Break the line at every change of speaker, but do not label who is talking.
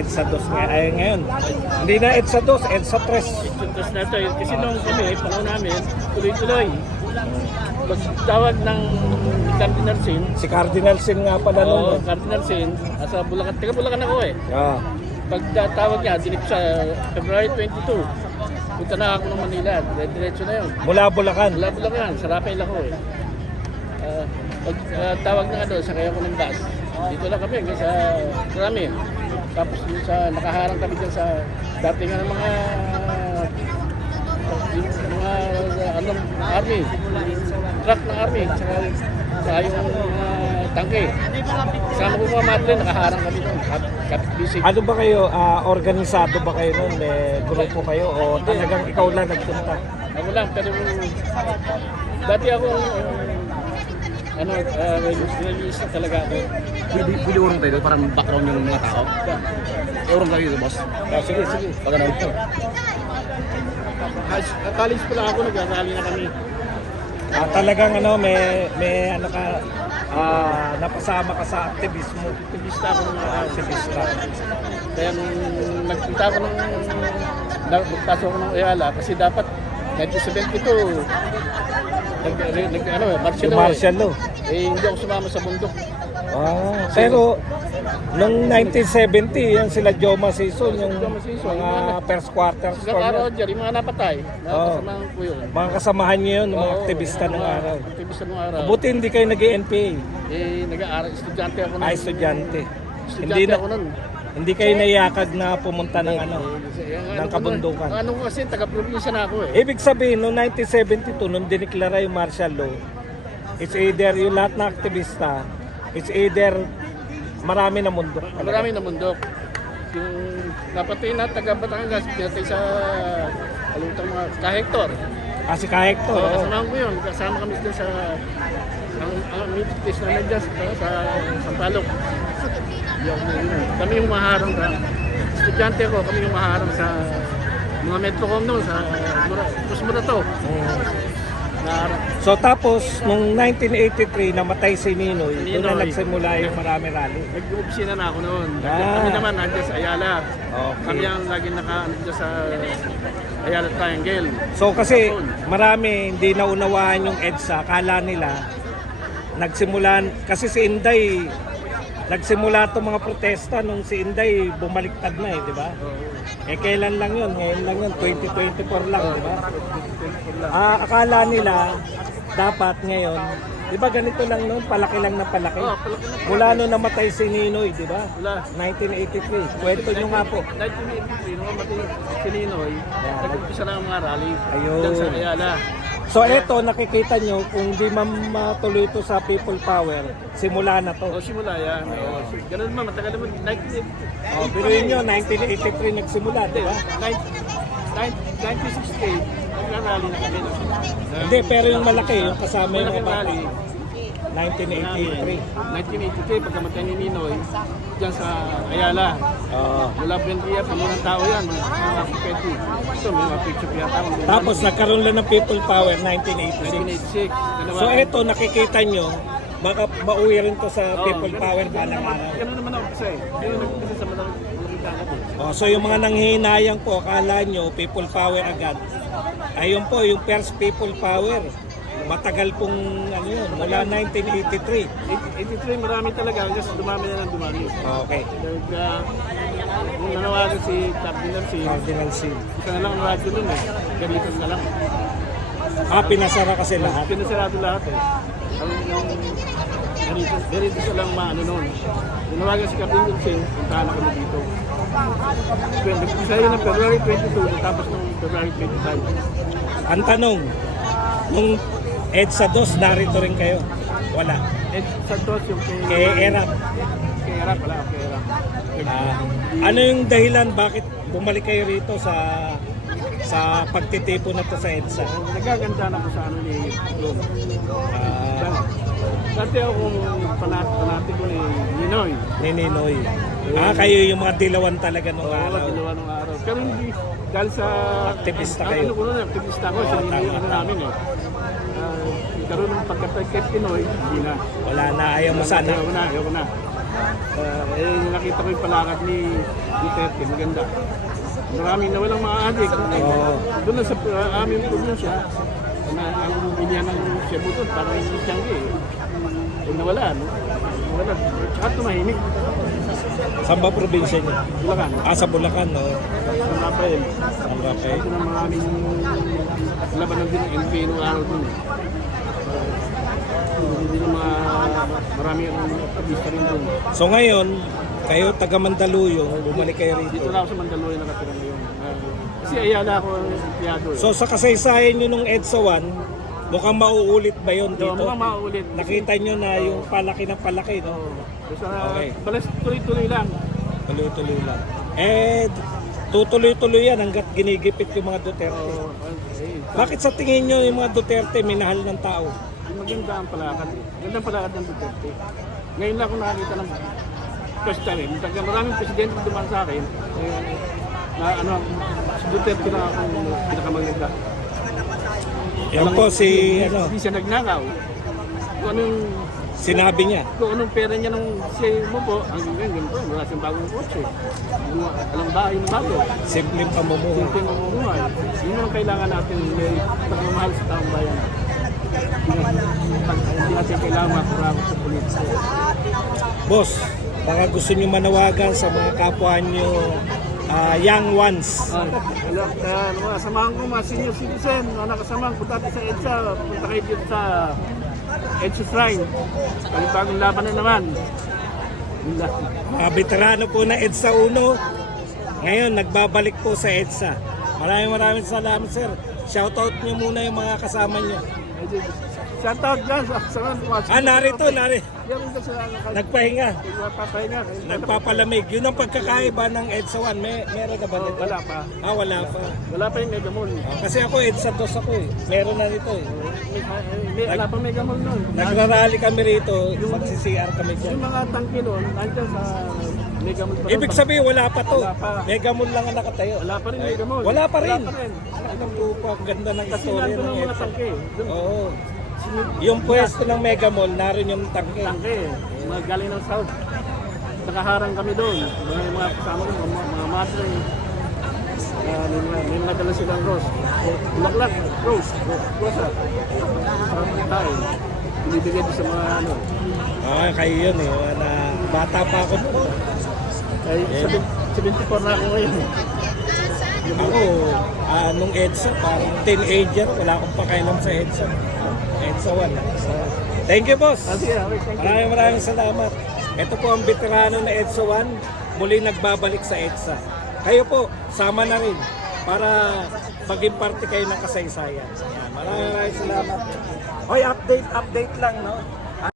EDSA 2 ngay- ay, ngayon. Hindi na EDSA 2, EDSA 3.
Tapos na ito, kasi nung kami, panahon namin, tuloy-tuloy. Tawag ng Cardinal Sin,
Si Cardinal Sin nga pala
Oo,
nun. eh.
Cardinal Sin, nasa Bulacan, taga Bulacan ako eh.
Ah.
Pag tawag niya, dinip sa February 22, punta na ako ng Manila, diretso na yun.
Mula Bulacan.
Wala Bulacan, sa Rapel ako eh. Ah, pag ah, tawag na ano, sakay ako ng bus. Dito lang kami, hanggang sa Krami. Tapos yung sa, nakaharang kami dyan sa dating ng mga yung mga anong army, truck ng army, saka, saka yung mga tangke. Kasama ko mga madre, nakaharang kami doon, kap, kap basic.
Ano ba kayo, ah, organisado ba kayo nun? May grupo kayo o talagang ikaw lang nagpunta?
Ako lang, pero dati ako ano, uh, religious na talaga ako.
Pwede, pwede urong tayo parang background yung mga tao. Urong kayo boss.
Ah, sige, sige.
Pag ano
ah, college pa lang ako, nag-rally na kami.
Ah, talagang ano, may, may ano ka, ah, napasama ka sa aktivismo.
Aktivista ako ng mga
Aktivista.
Kaya nung nagpunta ako ng nagpasok ako ng Ayala kasi dapat 1972 nag, nag ano, martial
Yung
law eh.
martial law.
Eh, hindi ako sumama sa bundok.
Ah, pero nung 1970, yan sila Joma Sison, yung mga first quarter
Sa
score
araw
yun.
dyan, yung mga napatay, mga
Oo.
kasamahan ko yun.
Mga kasamahan niyo yun, mga
Oo,
aktivista ng
mga
araw.
Aktivista ng araw.
Buti hindi kayo nag-NPA,
Eh, nag-aaral, estudyante ako nun.
ay estudyante.
Estudyante
Hindi na,
ako nun.
Hindi kayo nayakag na pumunta ng ano. Ng kabundukan.
Ano ko kasi, taga-probinsya na ako eh.
Ibig sabihin, noong 1972, nung diniklara yung martial law, it's either yung lahat na aktivista, it's either marami na mundo.
Marami na mundok. Yung napatay na taga Batangas, pinatay sa alutang mga ka-hector.
Ah, si Ka Hector.
Oo,
oo.
kasama ko yun. Kasama kami dun sa ang ang mitis na medyas sa, sa Sampalok. Kami yung maharang sa estudyante ko, kami yung maharang sa mga Metrocom noon sa Pus Murato.
So tapos, nung 1983, namatay si Ninoy, doon na nagsimula yung marami rally.
Nag-opisina na ako noon.
Ah.
Kami naman nandiyan sa Ayala.
Okay.
Kami ang laging naka nandiyan sa Ayala Triangle.
So kasi marami hindi naunawaan yung EDSA, akala nila nagsimulan kasi si Inday nagsimula itong mga protesta nung si Inday bumaliktad na eh, di ba? Eh kailan lang yun? Ngayon lang yun, 2024 lang, di ba? Ah, akala nila dapat ngayon, di ba ganito lang noon, palaki lang na palaki. Mula nung namatay si Ninoy, di ba?
Wala.
1983. Kwento nyo nga po.
1983, nung mamatay si Ninoy, nag-umpisa na ang mga rally.
Ayun.
Diyan sa Ayala.
So eto nakikita nyo kung di man matuloy ito sa people power, simula na
O
to.
simula yan. O, si- ganun naman, matagal naman. 1983.
Oh, biruin nyo, 1983 nagsimula, di ba?
1968, nag-rally na kami.
Hindi, pero yung malaki, yung kasama yung mga
rally.
1983.
1983, pagkamatay ni Ninoy, diyan sa Ayala.
Oo.
Mula Buendia, ng tao yan, mga mga kupeti. Ito, may mga picture yata. mga
Tapos nagkaroon lang ng people power 1986.
1986. Dalawa.
So eto nakikita nyo, baka mauwi rin to sa
Oo,
people
ganun-
power
ganun
balang
naman-. Ganun naman ako kasi. Yun, nag-umpisa sa malang malaking dagat eh.
Oh, so yung mga nanghihinayang po, akala nyo, people power agad. Ayun po, yung first people power. Matagal pong ano yun, mula 1983.
83, marami talaga. Kasi dumami na lang dumami.
Okay.
Nag, uh, nung nanawagan si Cardinal si
Cardinal Sin.
isa na lang ang radyo nun eh. Ganito na lang.
Ah, pinasara kasi lahat.
Pinasarado lahat eh. Ang yung ganito, ganito sa lang maano noon. Nanawagan si Cardinal Sin, puntahan na kami dito. Nag-umpisa yun ng February 22, tapos ng February 25.
Ang tanong, nung EDSA 2, narito rin kayo? Wala.
Eh, Santos yung kay...
Kay Erap.
Kay Erap, wala kay Erap.
Ah, ano yung dahilan bakit bumalik kayo rito sa sa pagtitipo na to sa EDSA?
Nagaganda na ko sa ano ni Lum.
Ah,
Dati ako panat panatiko ni Ninoy.
ni Ninoy. Ah, kayo yung mga dilawan talaga nung
Oo,
araw.
ginawa nung araw. Pero hindi, dahil sa...
Aktivista kayo.
Ano ko nun, aktivista ko,
Oo,
siya yung ano namin eh. Uh, karoon ng pagkatay kay Pinoy, hindi na.
Wala na, ayaw mo sana.
Ayaw na, ayaw na. Ah, eh, nakita ko yung palakad ni Duterte, maganda. Maraming nawalang mga adik.
Oo.
Doon na sa uh, aming probinsya, na ang binyan ng Cebu doon, parang yung Tiangge. Eh, nawala, no? Nawala. Tsaka tumahimik.
Saan ba probinsya niyo?
Bulacan.
Ah, sa Bulacan, no?
San Rafael.
San Rafael.
Ito na maraming labanan din ng NPA noong araw. Uh, hindi na mga marami ang aktivista rin doon.
So ngayon, kayo taga Mandaluyong, bumalik kayo
Dito
rito.
na ako sa Mandaluyong nakatira ngayon. Kasi ayala ako ang empleyado. eh.
So sa kasaysayan nyo nung EDSA 1, mukhang mauulit ba
Ito,
dito?
mukhang mauulit.
Nakita nyo na yung palaki ng palaki, no?
Basta
Okay.
balas tuloy-tuloy lang.
Tuloy-tuloy lang. Eh, tutuloy-tuloy yan hanggat ginigipit yung mga Duterte.
Oo. Eh,
Bakit sa tingin nyo yung mga Duterte minahal ng tao?
maganda ang palakad. Maganda ang palakad ng Duterte. Ngayon lang ako nakakita ng first time. eh. Talagang maraming presidente dumaan sa akin. Eh, na ano, si Duterte na ako pinakamaganda.
Yan po si, ano,
Hindi siya nagnakaw. Kung anong,
sinabi niya.
kung anong pera niya nung siya mo po, ang ganyan, ganito, wala siyang bagong kotse. Alam bahay na bago.
Simpleng pamumuhay.
Simple ang mamumuhay. Yun ang kailangan natin, may pagmamahal sa taong bayan. Hindi natin kailangan makurakot sa politika.
Boss, baka gusto nyo manawagan sa mga kapwa nyo ah, young ones.
Ay, hello, uh, mga samahan ko mga senior citizen, mga nakasamahan, punta sa EDSA, punta kayo dito sa EDSA Shrine. Panibagong laban na naman.
Mga veterano po na EDSA 1, ngayon nagbabalik po sa EDSA. Maraming maraming salamat sir. Shoutout nyo muna yung mga kasama nyo.
Shout out dyan sa sa mga
Ah, narito, narito.
Sa mga
Nagpahinga.
nagpapahinga.
Nagpapalamig. Yun ang pagkakaiba ng EDSA 1. May, meron na ba
Oh,
nito?
wala pa.
Ah, wala pa.
Wala pa yung Megamall.
Ah, kasi ako EDSA 2 ako eh. Meron na nito eh.
May, may, wala pa Megamall nun.
Nagrarally kami rito, magsi-CR kami dyan.
Yung mga tangke nun, nandiyan sa Megamall pa rin.
Ibig sabihin wala pa to.
Wala pa.
Megamall lang ang nakatayo.
Wala pa rin
Ay,
Megamall.
Wala pa rin.
Wala pa rin.
Ang po ang ganda ng
Kasi
istorya
nandun
ng
ang mga
EDSA.
tangke.
Oo. Yung pwesto ng Mega Mall, naroon yung tangke.
tangke. Mga galing ng south. Nakaharang kami doon. Mga mga kasama ko, mga, mga madre. Uh, may, mga- may mga dala silang rose. Bulaklak, rose, rosa. Para tayo. Binibigay doon sa mga ano.
Ah, kayo yun eh. Na, bata pa ako noon.
Ay, 74 na ako ngayon.
Ako, ah, nung EDSA, parang teenager, wala akong pakailan sa EDSA. EDSA 1. Thank you, boss. Maraming maraming salamat. Ito po ang veterano na EDSA 1, muli nagbabalik sa EDSA. Kayo po, sama na rin para maging parte kayo ng kasaysayan. Yan, Maraming maraming salamat. Hoy, update, update lang, no?